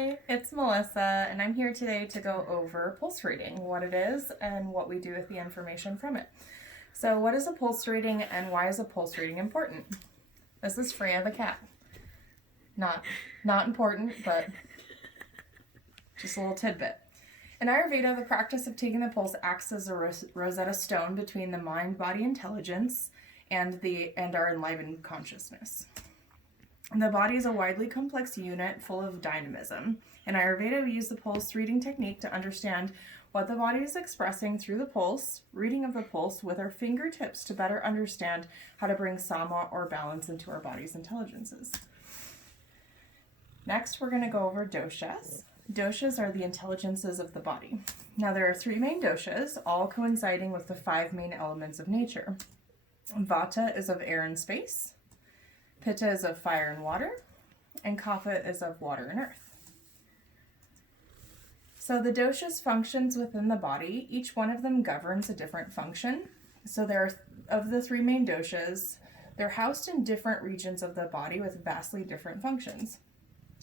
Hi, it's Melissa, and I'm here today to go over pulse reading, what it is, and what we do with the information from it. So, what is a pulse reading, and why is a pulse reading important? This is Freya the cat. Not important, but just a little tidbit. In Ayurveda, the practice of taking the pulse acts as a Rosetta Stone between the mind-body intelligence and our enlivened consciousness. The body is a widely complex unit full of dynamism. In Ayurveda, we use the pulse reading technique to understand what the body is expressing through the pulse, reading of the pulse with our fingertips to better understand how to bring sama or balance into our body's intelligences. Next, we're going to go over doshas. Doshas are the intelligences of the body. Now, there are 3 main doshas, all coinciding with the 5 main elements of nature. Vata is of air and space. Pitta is of fire and water, and Kapha is of water and earth. So the doshas functions within the body. Each one of them governs a different function. So of the 3 main doshas, they're housed in different regions of the body with vastly different functions.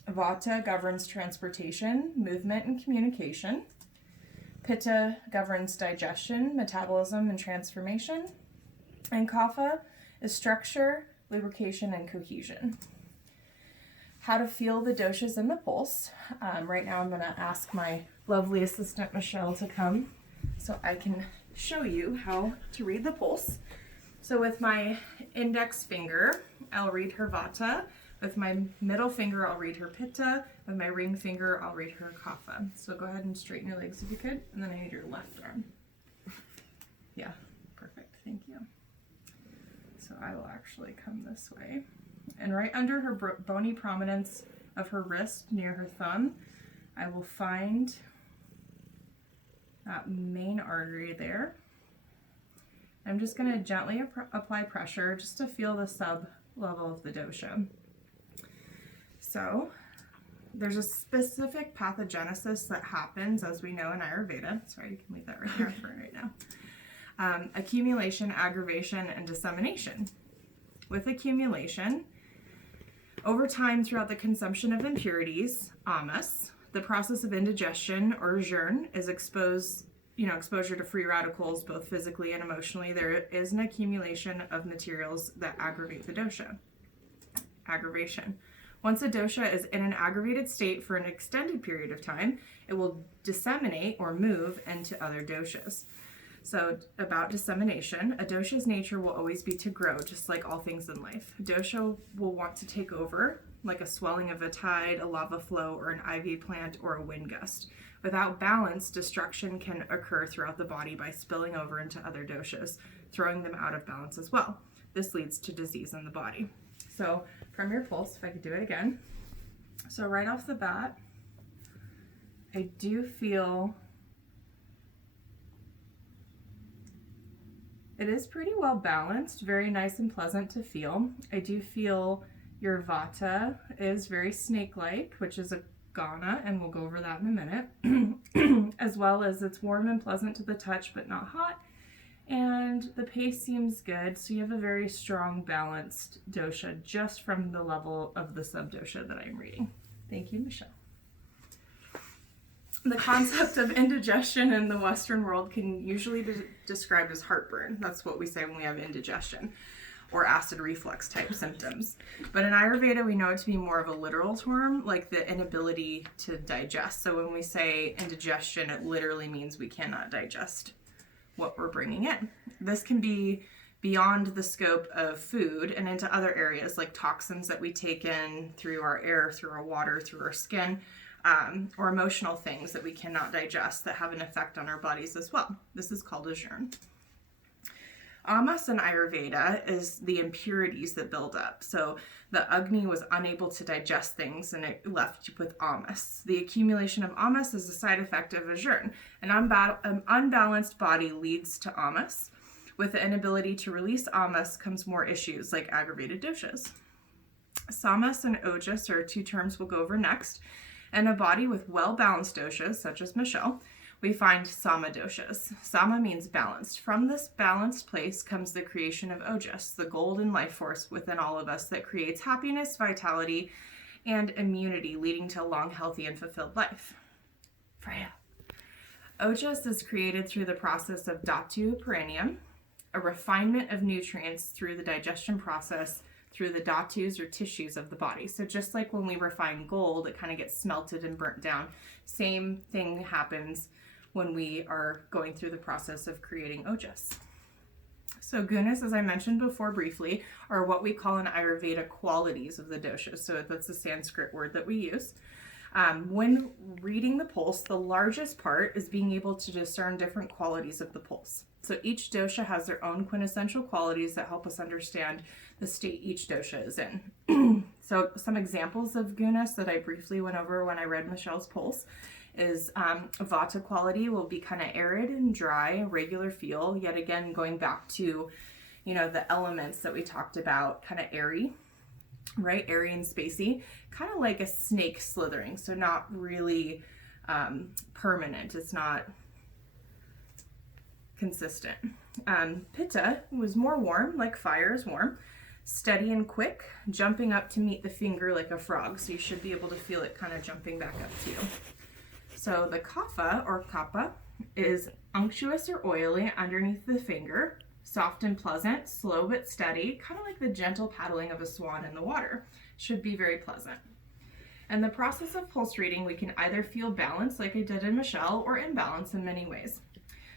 Vata governs transportation, movement, and communication. Pitta governs digestion, metabolism, and transformation. And Kapha is structure, lubrication, and cohesion. How to feel the doshas in the pulse. Right now I'm going to ask my lovely assistant Michelle to come so I can show you how to read the pulse. So with my index finger, I'll read her vata. With my middle finger, I'll read her pitta. With my ring finger, I'll read her kapha. So go ahead and straighten your legs if you could, and then I need your left arm. Yeah, perfect, thank you. So I will actually come this way. And right under her bony prominence of her wrist, near her thumb, I will find that main artery there. I'm just going to gently apply pressure just to feel the sub-level of the dosha. So there's a specific pathogenesis that happens, as we know in Ayurveda. Sorry, you can leave that right there for right now. Accumulation, aggravation, and dissemination. With accumulation, over time throughout the consumption of impurities, amas, the process of indigestion or jeûn is exposure to free radicals both physically and emotionally. There is an accumulation of materials that aggravate the dosha. Aggravation. Once a dosha is in an aggravated state for an extended period of time, it will disseminate or move into other doshas. So about dissemination, a dosha's nature will always be to grow, just like all things in life. A dosha will want to take over, like a swelling of a tide, a lava flow, or an ivy plant, or a wind gust. Without balance, destruction can occur throughout the body by spilling over into other doshas, throwing them out of balance as well. This leads to disease in the body. So from your pulse, if I could do it again. So right off the bat, I do feel it is pretty well balanced, very nice and pleasant to feel. I do feel your vata is very snake-like, which is a gana, and we'll go over that in a minute, as well as it's warm and pleasant to the touch, but not hot. And the pace seems good, so you have a very strong, balanced dosha just from the level of the sub-dosha that I'm reading. Thank you, Michelle. The concept of indigestion in the Western world can usually be described as heartburn. That's what we say when we have indigestion or acid reflux type symptoms. But in Ayurveda, we know it to be more of a literal term, like the inability to digest. So when we say indigestion, it literally means we cannot digest what we're bringing in. This can be beyond the scope of food and into other areas like toxins that we take in through our air, through our water, through our skin, or emotional things that we cannot digest that have an effect on our bodies as well. This is called a jeûn. Amas in Ayurveda is the impurities that build up. So the Agni was unable to digest things and it left with amas. The accumulation of amas is a side effect of a jeûn. An unbalanced body leads to amas. With the inability to release amas comes more issues like aggravated doshas. Samas and ojas are 2 terms we'll go over next. In a body with well-balanced doshas, such as Michelle, we find sama doshas. Sama means balanced. From this balanced place comes the creation of ojas, the golden life force within all of us that creates happiness, vitality, and immunity, leading to a long, healthy, and fulfilled life. Freya. Ojas is created through the process of dhatu perineum, a refinement of nutrients through the digestion process through the dhatus or tissues of the body. So just like when we refine gold, it kind of gets smelted and burnt down. Same thing happens when we are going through the process of creating ojas. So gunas, as I mentioned before briefly, are what we call in Ayurveda qualities of the dosha. So that's the Sanskrit word that we use. When reading the pulse, the largest part is being able to discern different qualities of the pulse. So each dosha has their own quintessential qualities that help us understand the state each dosha is in. So some examples of gunas that I briefly went over when I read Michelle's pulse is vata quality will be kind of arid and dry, regular feel. Yet again, going back to, the elements that we talked about, kind of airy, right? Airy and spacey, kind of like a snake slithering. So not really permanent. It's not consistent. Pitta was more warm, like fire is warm, steady and quick, jumping up to meet the finger like a frog. So you should be able to feel it kind of jumping back up to you. So the kapha or kapha is unctuous or oily underneath the finger, soft and pleasant, slow but steady, kind of like the gentle paddling of a swan in the water. Should be very pleasant. In the process of pulse reading, we can either feel balance like I did in Michelle or imbalance in many ways.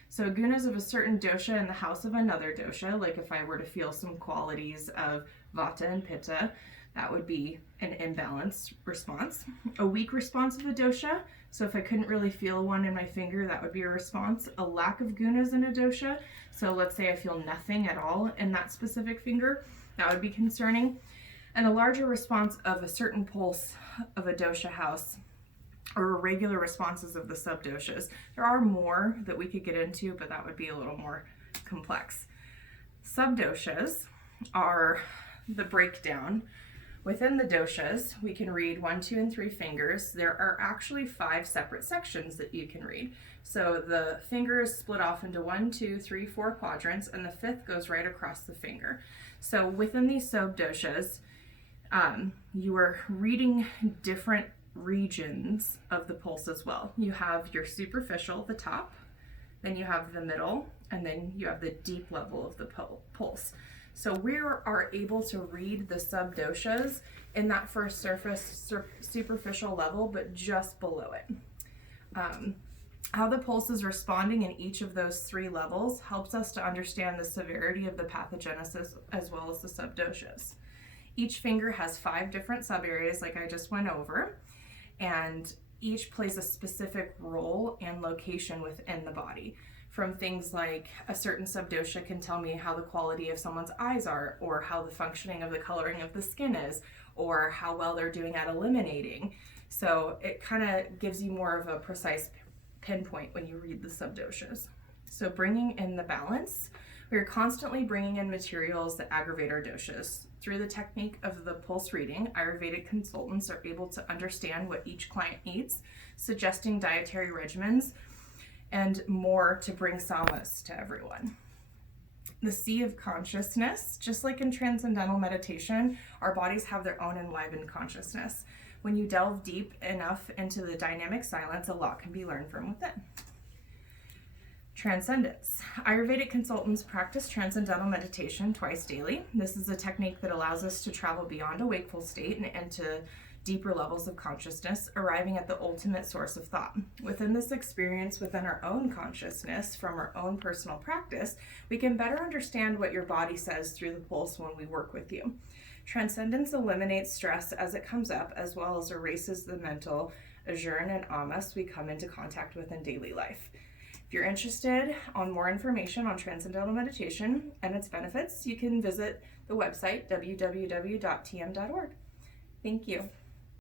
So gunas of a certain dosha in the house of another dosha, like if I were to feel some qualities of vata and pitta, that would be an imbalanced response. A weak response of a dosha, so if I couldn't really feel one in my finger, that would be a response. A lack of gunas in a dosha, so let's say I feel nothing at all in that specific finger, that would be concerning. And a larger response of a certain pulse of a dosha house, or irregular responses of the subdoshas. There are more that we could get into, but that would be a little more complex. Subdoshas are the breakdown. Within the doshas, we can read 1, 2, and 3 fingers. There are actually 5 separate sections that you can read. So the finger is split off into 1, 2, 3, 4 quadrants, and the 5th goes right across the finger. So within these subdoshas, you are reading different regions of the pulse as well. You have your superficial, the top, then you have the middle, and then you have the deep level of the pulse. So we are able to read the subdoshas in that first surface superficial level, but just below it. How the pulse is responding in each of those 3 levels helps us to understand the severity of the pathogenesis as well as the subdoshas. Each finger has 5 different subareas like I just went over, and each plays a specific role and location within the body. From things like a certain subdosha can tell me how the quality of someone's eyes are, or how the functioning of the coloring of the skin is, or how well they're doing at eliminating. So it kind of gives you more of a precise pinpoint when you read the subdoshas. So bringing in the balance, we are constantly bringing in materials that aggravate our doshas. Through the technique of the pulse reading, Ayurvedic consultants are able to understand what each client needs, suggesting dietary regimens and more to bring solace to everyone. The sea of consciousness, just like in transcendental meditation, our bodies have their own enlivened consciousness. When you delve deep enough into the dynamic silence, a lot can be learned from within. Transcendence. Ayurvedic consultants practice transcendental meditation twice daily. This is a technique that allows us to travel beyond a wakeful state and into deeper levels of consciousness, arriving at the ultimate source of thought. Within this experience, within our own consciousness, from our own personal practice, we can better understand what your body says through the pulse when we work with you. Transcendence eliminates stress as it comes up, as well as erases the mental ajurn and amas we come into contact with in daily life. If you're interested on more information on transcendental meditation and its benefits, you can visit the website www.tm.org. Thank you.